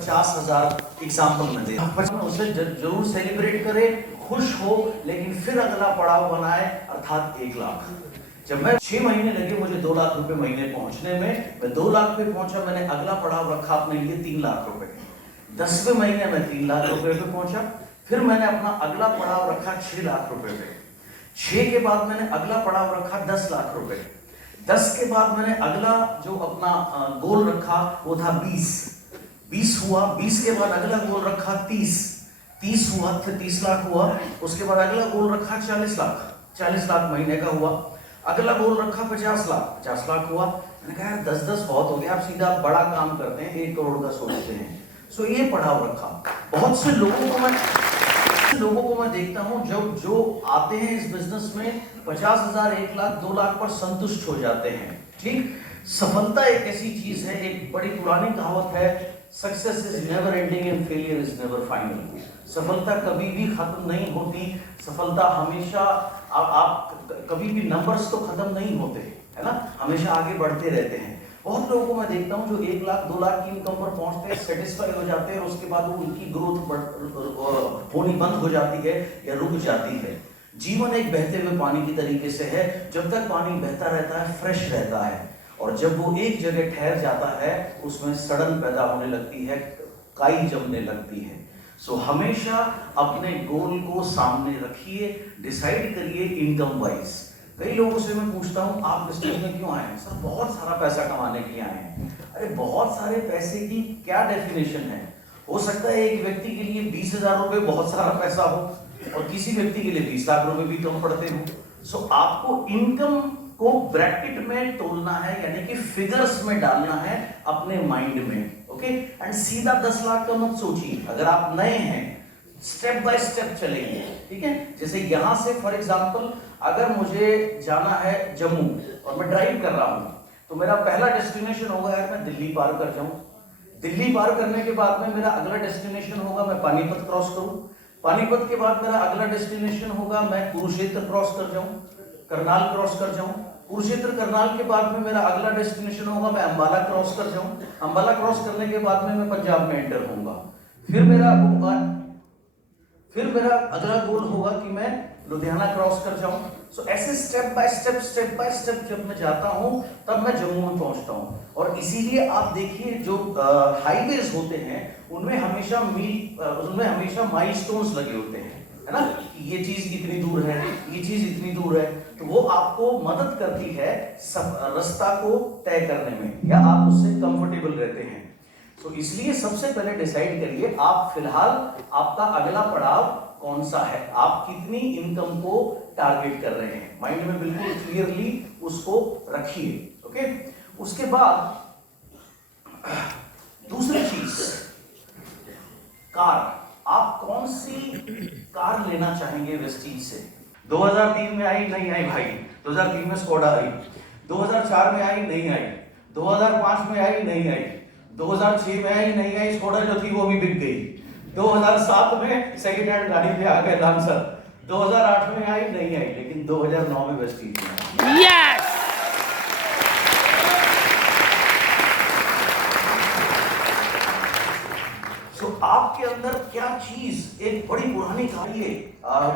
50,000 example में दे उसे जरूर सेलिब्रेट करे, खुश हो, लेकिन फिर अगला पड़ाव बनाए अर्थात 1 लाख। जब मैं 6 महीने लगे मुझे 2 लाख रुपए महीने पहुंचने में, मैं 2 लाख पे पहुंचा, मैंने अगला पड़ाव रखा अपने लिए 3 लाख रुपए। 10वें महीने में 3 लाख रुपए पे पहुंचा, फिर मैंने अपना अगला पड़ाव रखा 6 लाख रुपए पे। 6 के बाद मैंने अगला पड़ाव रखा 10 लाख रुपए। 10 के बाद मैंने अगला जो अपना गोल रखा वो था 20 हुआ। 20 के बाद अगला गोल रखा 30 हुआ, फिर 30 लाख हुआ। उसके बाद अगला गोल रखा 40 लाख महीने का हुआ। अगला गोल रखा 50 लाख हुआ। मैंने कहा यार 10 बहुत हो गया, आप सीधा बड़ा काम करते हैं, 1 करोड़ का सोचते हैं। सो ये पड़ाव रखा। बहुत से लोगों को मैं देखता हूं जो आते हैं इस बिजनेस में 50,000, 1 लाख, 2 लाख पर संतुष्ट हो जाते हैं। ठीक, सफलता एक ऐसी चीज है, एक बड़ी पुरानी कहावत है, success is never ending and failure is never final. सफलता कभी भी खत्म नहीं होती, सफलता हमेशा आप कभी भी नंबर्स तो खत्म नहीं होते, है ना, हमेशा आगे बढ़ते रहते हैं। बहुत लोगों को मैं देखता हूं जो 1 लाख 2 लाख की इनकम पर पहुंचते हैं, सेटिस्फाई हो जाते हैं, उसके बाद वो उनकी ग्रोथ होनी बंद हो जाती है या रुक जाती है। जीवन एक बहते हुए पानी की तरीके से है, जब तक पानी बहता रहता है फ्रेश रहता है, और जब वो एक जगह ठहर जाता है उसमें सड़न पैदा होने लगती है, काई जमने लगती है। सो हमेशा अपने गोल को सामने रखिए, डिसाइड करिए इनकम वाइज। कई लोगों से मैं पूछता हूं आप बिजनेस में क्यों आए हैं? सर बहुत सारा पैसा कमाने के लिए आए हैं। अरे बहुत सारे पैसे की क्या डेफिनेशन है? हो सकता है एक व्यक्ति के लिए 20,000 रुपए बहुत सारा पैसा हो और किसी व्यक्ति के लिए 20 लाख रुपए भी कम पड़ते हो। सो आपको इनकम को ब्रैकेट में तोलना है, यानी कि फिगर्स में डालना है अपने माइंड में। ओके, एंड सीधा 10 लाख का मत सोचिए। अगर आप नए हैं स्टेप बाय स्टेप चलेंगे, ठीक है। जैसे यहां से फॉर एग्जांपल अगर मुझे जाना है जम्मू और मैं ड्राइव कर रहा हूं, तो मेरा पहला डेस्टिनेशन होगा यार मैं दिल्ली पार कर जाऊं। दिल्ली पार करने के बाद में मेरा अगला डेस्टिनेशन होगा मैं पानीपत क्रॉस करूं। पानीपत के बाद मेरा अगला डेस्टिनेशन होगा मैं कुरुक्षेत्र क्रॉस कर जाऊं, करनाल क्रॉस कर जाऊं। कुरुक्षेत्र करनाल के बाद में मेरा अगला डेस्टिनेशन होगा मैं अंबाला क्रॉस कर जाऊं। अंबाला क्रॉस करने के बाद में मैं पंजाब में एंटर होऊंगा। फिर मेरा अगला गोल होगा कि मैं लुधियाना क्रॉस कर जाऊं। सो ऐसे स्टेप बाय स्टेप जब मैं जाता हूं तब मैं जम्मू में पहुंचता हूं। और इसीलिए आप देखिए जो हाईवेज होते हैं उनमें हमेशा माइलस्टोन्स लगे होते हैं, है ना, कि ये चीज इतनी दूर है, ये चीज इतनी दूर है, तो वो आपको मदद करती है रास्ता को तय करने में, या आप उससे कंफर्टेबल रहते हैं। तो इसलिए सबसे पहले डिसाइड करिए आप फिलहाल आपका अगला पड़ाव कौन सा है, आप कितनी इनकम को टारगेट कर रहे हैं, माइंड में बिल्कुल क्लियरली उसको रखिए। ओके, उसके बाद दूसरी चीज, कार। आप कौन सी कार लेना चाहेंगे वेस्टीज से? 2003 में आई नहीं आई भाई, 2003 में स्कोडा आई, 2004 में आई नहीं आई, 2005 में आई नहीं आई, 2006 में आई नहीं आई, स्कोडा जो थी वो भी बिक गई। 2007 में सेकंड हैंड गाड़ी पे आ गए लांसर, 2008 में आई नहीं आई, लेकिन 2009 में वेस्टीज आई। यस! सो आपके अंदर क्या चीज, एक बड़ी पुरानी गाड़ी है,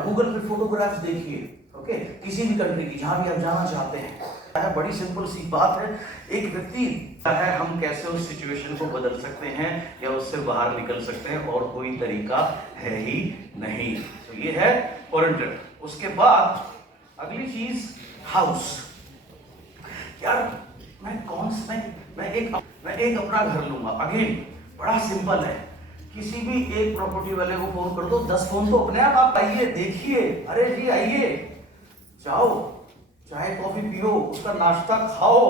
गूगल पे फोटोग्राफ्स देखिए, ओके, किसी भी कंट्री की जहां भी आप जाना चाहते हैं। बड़ी सिंपल सी बात है, एक व्यक्ति है, हम कैसे उस सिचुएशन को बदल सकते हैं या उससे बाहर निकल सकते हैं, और कोई तरीका है ही नहीं। तो ये है ओरिएंटेड। उसके बाद अगली चीज हाउस। यार मैं एक अपना घर लूंगा। अगेन बड़ा सिंपल है, किसी भी एक प्रॉपर्टी वाले को फोन कर दो, 10 फोन तो अपने आप आइए, देखिए, अरे जी आइए, जाओ, चाय कॉफी पियो, उसका नाश्ता खाओ,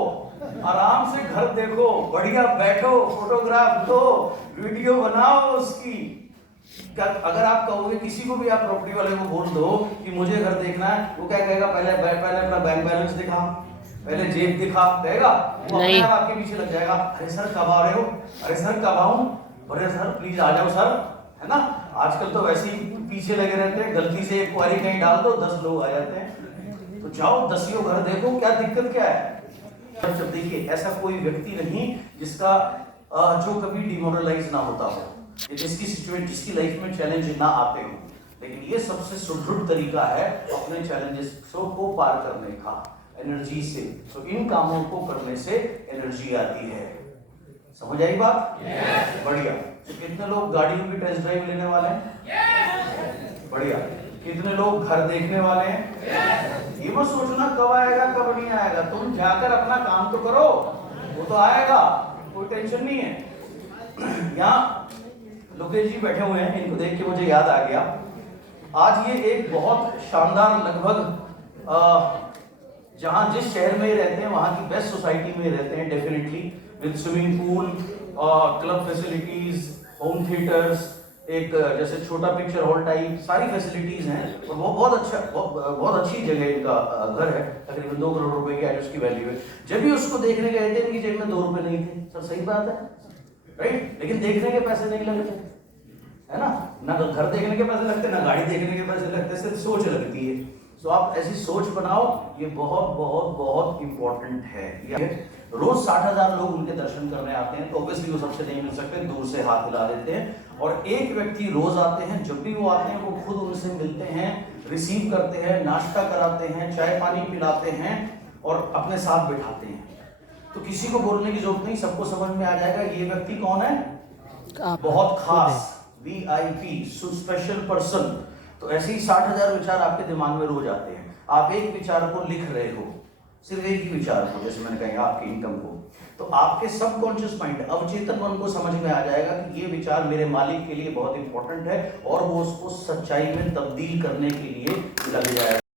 आराम से घर देखो, बढ़िया बैठो, फोटोग्राफ लो, वीडियो बनाओ उसकी। अगर आप कहोगे किसी को भी, आप प्रॉपर्टी वाले को बोल दो कि मुझे घर देखना है, वो क्या कहेगा? पहले अपना बैंक बैलेंस दिखा, पहले जेब दिखा, कहेगा वो अपने आप आपके पीछे लग जाएगा। अरे सर कब आ रहे हो? अरे सर कब आऊं? अरे सर प्लीज आ जाओ सर, है ना। आजकल तो वैसे ही पीछे लगे रहते हैं, गलती से एक क्वारी कहीं डाल दो 10 लोग आ जाते हैं। तो जाओ 10 घर देखो, क्या दिक्कत क्या है? जब देखिए ऐसा कोई व्यक्ति नहीं जिसका जो कभी डिमोरलाइज ना होता हो, जिसकी लाइफ में चैलेंज ना आते हो, लेकिन ये सबसे सुदृढ़ तरीका है अपने चैलेंजेस को पार करने का, एनर्जी से। तो इन कामों को करने से एनर्जी आती है। समझ आई बात? बढ़िया। तो कितने लोग गाड़ियों की टेस्ट ड्राइव लेने वाले हैं? बढ़िया। कितने लोग घर देखने वाले हैं? ये मत सोचना कब आएगा कब नहीं आएगा, तुम जाकर अपना काम तो करो, वो तो आएगा, कोई टेंशन नहीं है। यहाँ लोकेश जी बैठे हुए हैं, इनको देख के मुझे याद आ गया, आज ये एक बहुत शानदार, लगभग जहां जिस शहर में रहते हैं वहां की बेस्ट सोसाइटी में रहते हैं definitely, with swimming pool, club facilities, home theatres, एक जैसे छोटा पिक्चर हॉल टाइप, सारी फैसिलिटीज हैं और वो बहुत अच्छी जगह इनका घर है, तकरीबन 2 करोड़ रुपए की आज उसकी वैल्यू है। जब भी उसको देखने गए थे इनकी जेब में 2 रुपए नहीं थे। सर सही बात है, राइट? लेकिन देखने के पैसे नहीं लगते, है ना? ना घर देखने के पैसे लगते, ना गाड़ी देखने के पैसे लगते, सिर्फ सोच लगती है। तो आप ऐसी सोच बनाओ, ये बहुत बहुत बहुत इंपॉर्टेंट है। रोज 60,000 लोग उनके दर्शन करने आते हैं, तो ऑब्वियसली वो सबसे नहीं मिल सकते, दूर से हाथ हिला देते हैं। और एक व्यक्ति रोज आते हैं, जब भी वो आते हैं वो खुद उनसे मिलते हैं, रिसीव करते हैं, नाश्ता कराते हैं, चाय पानी पिलाते हैं और अपने साथ बिठाते हैं। तो किसी को बोलने की जरूरत नहीं, सबको समझ में आ जाएगा ये व्यक्ति कौन है, बहुत खास, VIP, स्पेशल पर्सन। तो ऐसे ही 60,000 विचार आपके दिमाग में रोज आते हैं। आप एक विचार को लिख रहे हो, सिर्फ एक ही विचार को, जैसे मैंने कहा आपकी इनकम को, तो आपके सबकॉन्शियस माइंड, अवचेतन मन को समझ में आ जाएगा कि ये विचार मेरे मालिक के लिए बहुत इंपॉर्टेंट है और वो उसको सच्चाई में तब्दील करने के लिए लग जाएगा।